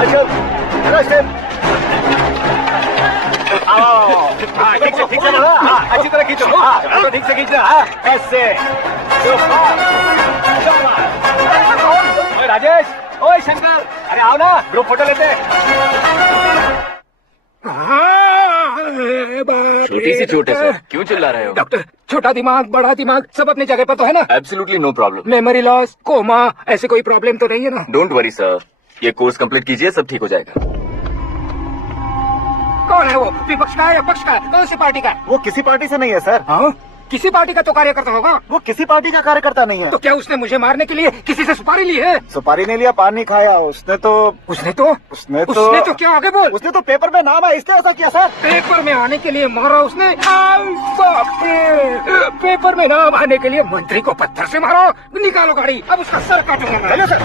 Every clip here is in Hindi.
ठीक से अच्छी तरह खींचो। ठीक से खींचना। ऐसे ओए राजेश, ओए शंकर, अरे आओ ना, ग्रुप फोटो लेते। छोटी सी चोट है सर, क्यों चिल्ला रहे हो? डॉक्टर, छोटा दिमाग बड़ा दिमाग सब अपनी जगह पर तो है ना? Absolutely no problem. Memory loss, coma, ऐसे कोई प्रॉब्लम तो नहीं है ना? डोंट वरी सर, ये कोर्स कंप्लीट कीजिए, सब ठीक हो जाएगा। कौन है वो? विपक्ष का है या पक्ष का है? कौन सी पार्टी का है? वो किसी पार्टी से नहीं है सर। हाँ? किसी पार्टी का तो कार्यकर्ता होगा। वो किसी पार्टी का कार्यकर्ता नहीं है। तो क्या उसने मुझे मारने के लिए किसी से सुपारी ली है? सुपारी नहीं लिया, पानी खाया। उसने तो क्या आगे बोल? उसने तो पेपर में नाम है इसलिए ऐसा किया सर। पेपर में आने के लिए मारा उसने? पेपर में नाम आने के लिए मंत्री को पत्थर से मारो? निकालो गाड़ी, अब उसका सर काटूंगा। चलो सर।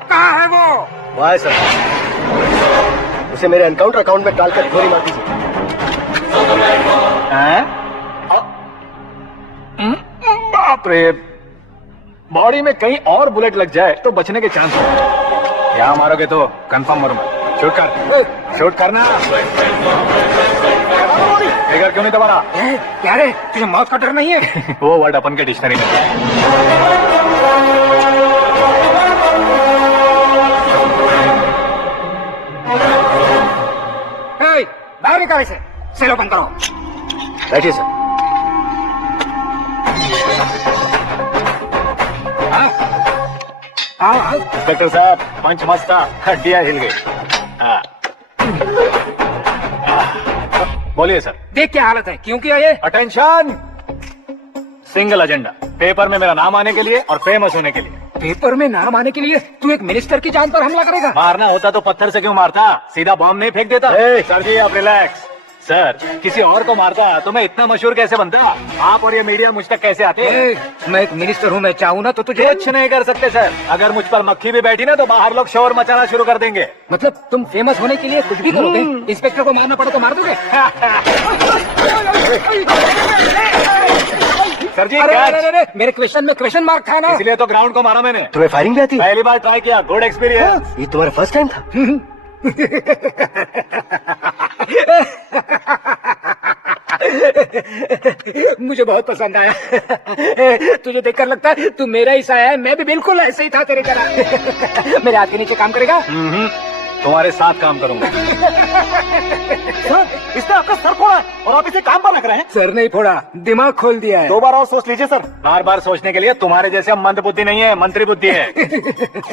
कहाँ है वो? वाह सर, उसे मेरे एनकाउंटर अकाउंट में डालकर गोली मार दीजिए। बाप रे, बॉडी में कहीं और बुलेट लग जाए तो बचने के चांस है। यहाँ मारोगे तो कंफर्म मरूंगा। शूट कर, शूट करना। ट्रिगर क्यों नहीं दबा रहा? क्या रे, तुझे मौत का डर नहीं है? वो वर्ड अपन के डिक्शनरी में। बाहर निकाल इसे, सेलो बंद करो। बैठिए सर। इंस्पेक्टर साहब, पंच मस्त था, हड्डियां हिल गई। बोलिए सर। देख क्या हालत है, क्यों किया ये? अटेंशन, सिंगल एजेंडा, पेपर में मेरा नाम आने के लिए और फेमस होने के लिए। पेपर में नाम आने के लिए तू एक मिनिस्टर की जान पर हमला करेगा? मारना होता तो पत्थर से क्यों मारता, सीधा बॉम्ब नहीं फेंक देता। सर जी आप रिलैक्स। सर, किसी और को मारता तो मैं इतना मशहूर कैसे बनता? आप और ये मीडिया मुझ तक कैसे आते? मैं एक मिनिस्टर हूँ, मैं चाहूँ ना तो तुझे कुछ नहीं कर सकते सर। अगर मुझ पर मक्खी भी बैठी ना तो बाहर लोग शोर मचाना शुरू कर देंगे। मतलब तुम फेमस होने के लिए कुछ भी करोगे? इंस्पेक्टर को मारना पड़े तो मार दोगे? सर जी अरे, मेरे क्वेश्चन में क्वेश्चन मार्क था ना, इसलिए तो ग्राउंड को मारा मैंने। तुम्हें फायरिंग भी आती? पहली बार ट्राई किया, गुड एक्सपीरियंस। ये तुम्हारा फर्स्ट टाइम था? मुझे बहुत पसंद आया। तुझे देखकर लगता है तू मेरा ही सा है। मैं भी बिल्कुल ऐसे ही था तेरे तरह। मेरे हाथ के नीचे काम करेगा? तुम्हारे साथ काम करूंगा। सर, इसने आपका सर फोड़ा है और आप इसे काम पर रख रहे हैं? सर नहीं फोड़ा, दिमाग खोल दिया है। 2 बार और सोच लीजिए सर। बार बार सोचने के लिए तुम्हारे जैसे मंद बुद्धि नहीं है, मंत्री बुद्धि है।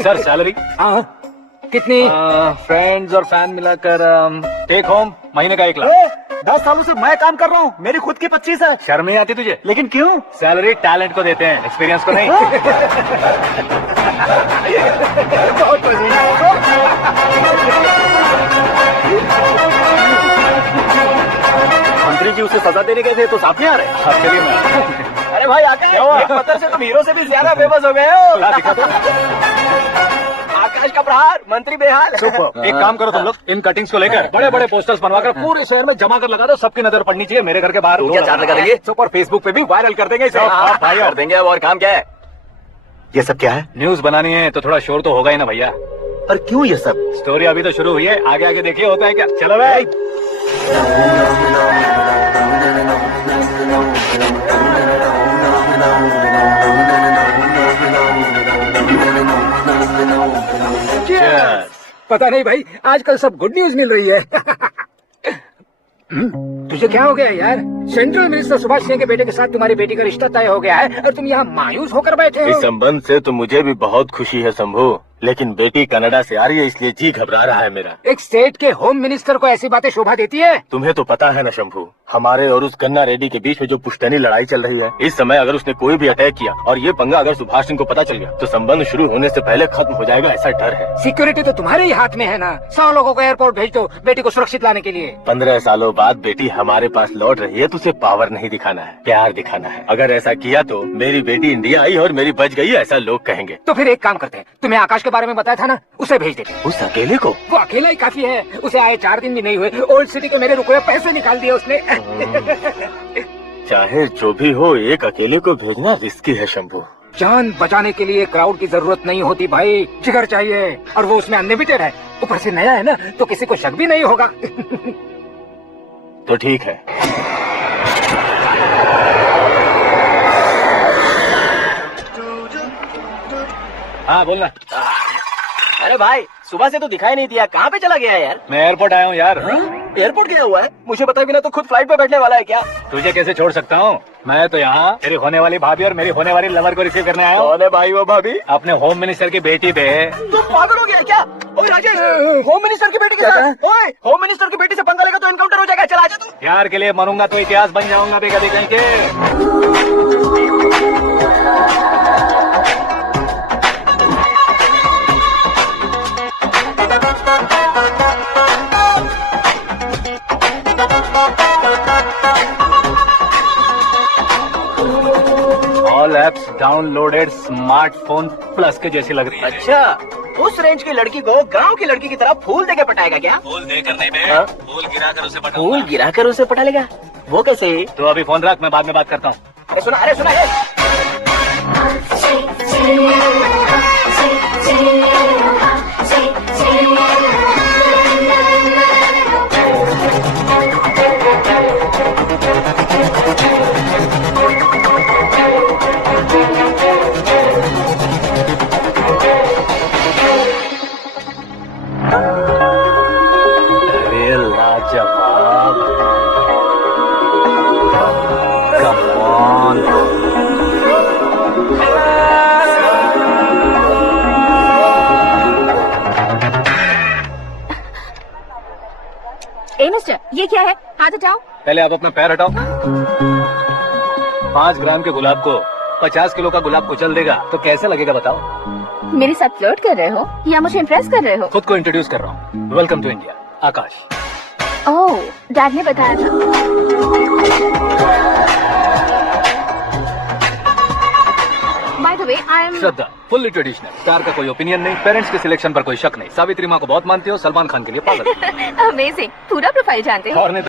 सर सैलरी कितनी? फ्रेंड्स और फैन मिलाकर टेक होम महीने का 1 लाख। 10 सालों से मैं काम कर रहा हूँ, मेरी खुद की 25 है। शर्म नहीं आती तुझे? लेकिन क्यों? सैलरी टैलेंट को देते हैं, एक्सपीरियंस को नहीं। बहुत पसंद है। मंत्री जी उसे सजा देने गए थे तो साथ में आ रहे? अब चलिए मैं। अरे भाई आकाश, क्या हुआ? पत्थर से तुम हीरो से भी ज्यादा फेमस हो गए हो। दिखा दो। आकाश का प्रहार, मंत्री बेहाल। सुपर। एक काम करो तुम लोग, इन कटिंग्स को लेकर बड़े बड़े पोस्टर्स बनवाकर पूरे शहर में जमा कर लगा दो, सबकी नजर पड़नी चाहिए। मेरे घर के बाहर क्या चार्ज लगा देंगे? सुपर, फेसबुक पे भी वायरल कर देंगे इसे। भाई कर देंगे। अब और काम क्या है? ये सब क्या है? न्यूज बनानी है तो थोड़ा शोर तो होगा ही ना भैया। पर क्यों ये सब? स्टोरी अभी तो शुरू हुई है, आगे आगे देखिए होता है क्या। चलो भाई। पता नहीं भाई, आजकल सब गुड न्यूज मिल रही है। तुझे क्या हो गया यार? सेंट्रल मिनिस्टर सुभाष सिंह के बेटे के साथ तुम्हारी बेटी का रिश्ता तय हो गया है और तुम यहाँ मायूस होकर बैठे हो। इस संबंध से तो मुझे भी बहुत खुशी है शंभू, लेकिन बेटी कनाडा से आ रही है इसलिए जी घबरा रहा है मेरा। एक स्टेट के होम मिनिस्टर को ऐसी बातें शोभा देती है? तुम्हें तो पता है ना शंभू, हमारे और उस कन्ना रेड्डी के बीच में जो पुश्तैनी लड़ाई चल रही है, इस समय अगर उसने कोई भी अटैक किया और ये पंगा अगर सुभाष सिंह को पता चल गया तो संबंध शुरू होने से पहले खत्म हो जाएगा, ऐसा डर है। सिक्योरिटी तो तुम्हारे ही हाथ में है ना। 100 लोगों को एयरपोर्ट भेज दो बेटी को सुरक्षित लाने के लिए। 15 सालों बाद बेटी हमारे पास लौट रही है तो उसे पावर नहीं दिखाना है, प्यार दिखाना है। अगर ऐसा किया तो मेरी बेटी इंडिया आई और मेरी बच गई, ऐसा लोग कहेंगे। तो फिर एक काम करते हैं, तुम्हें आकाश के बारे में बताया था ना, उसे भेज देते। उस अकेले को? वो अकेला ही काफी है, उसे आए 4 दिन भी नहीं हुए, ओल्ड सिटी के मेरे रुपए पैसे निकाल दिए उसने। चाहे जो भी हो, एक अकेले को भेजना रिस्की है शंभू। जान बचाने के लिए क्राउड की जरूरत नहीं होती भाई, जिगर चाहिए, और वो उसमें अनलिमिटेड है। ऊपर से नया है ना, तो किसी को शक भी नहीं होगा। तो ठीक है। हाँ बोलना। अरे भाई, सुबह से तो दिखाई नहीं दिया, कहाँ पे चला गया है यार? मैं एयरपोर्ट आया हूँ यार। एयरपोर्ट गया हुआ है? मुझे बताए बिना तो खुद फ्लाइट पे बैठने वाला है क्या? तुझे कैसे छोड़ सकता हूँ? मैं तो यहाँ मेरी होने वाली भाभी और मेरी होने वाली लवर को रिसीव करने आया हूँ। कौन है भाई वो भाभी? अपने होम मिनिस्टर की बेटी पे। तू पागल हो गया क्या? ओए राजेश, होम मिनिस्टर की बेटी के साथ? ओए, होम मिनिस्टर की बेटी से पंगा लेगा तो एनकाउंटर हो जाएगा। चला आजा तू। प्यार के लिए मरूंगा तो इतिहास बन जाऊंगा भी कभी कहीं के। All apps downloaded smartphone plus के जैसी लग रही है। अच्छा, उस रेंज की लड़की को गांव की लड़की की तरह फूल देके पटाएगा क्या? फूल देकर नहीं बे, हाँ? फूल गिराकर उसे फूल पटाऊंगा। गिराकर उसे पटा लेगा? वो कैसे? तो अभी फोन रख, मैं बाद में बात करता हूँ। अरे सुना ये। अरे लाजवाब, कम ऑन। ए मिस्टर, ये क्या है? हाथ हटाओ। पहले आप अपना पैर हटाओ। 5 ग्राम के गुलाब को 50 किलो का गुलाब कुचल देगा तो कैसे लगेगा बताओ? मेरे साथ फ्लर्ट कर रहे हो या मुझे इम्प्रेस कर रहे हो? खुद को इंट्रोड्यूस कर रहा हूँ। Welcome to India, Akash. Oh, dad ने बताया था। By the way, I am Shraddha, fully traditional. Star का कोई ओपिनियन नहीं, पेरेंट्स के सिलेक्शन पर कोई शक नहीं। सावित्री माँ को बहुत मानती हो, सलमान खान के लिए पागल। अमेजिंग, पूरा प्रोफाइल जानते हो। और नहीं तो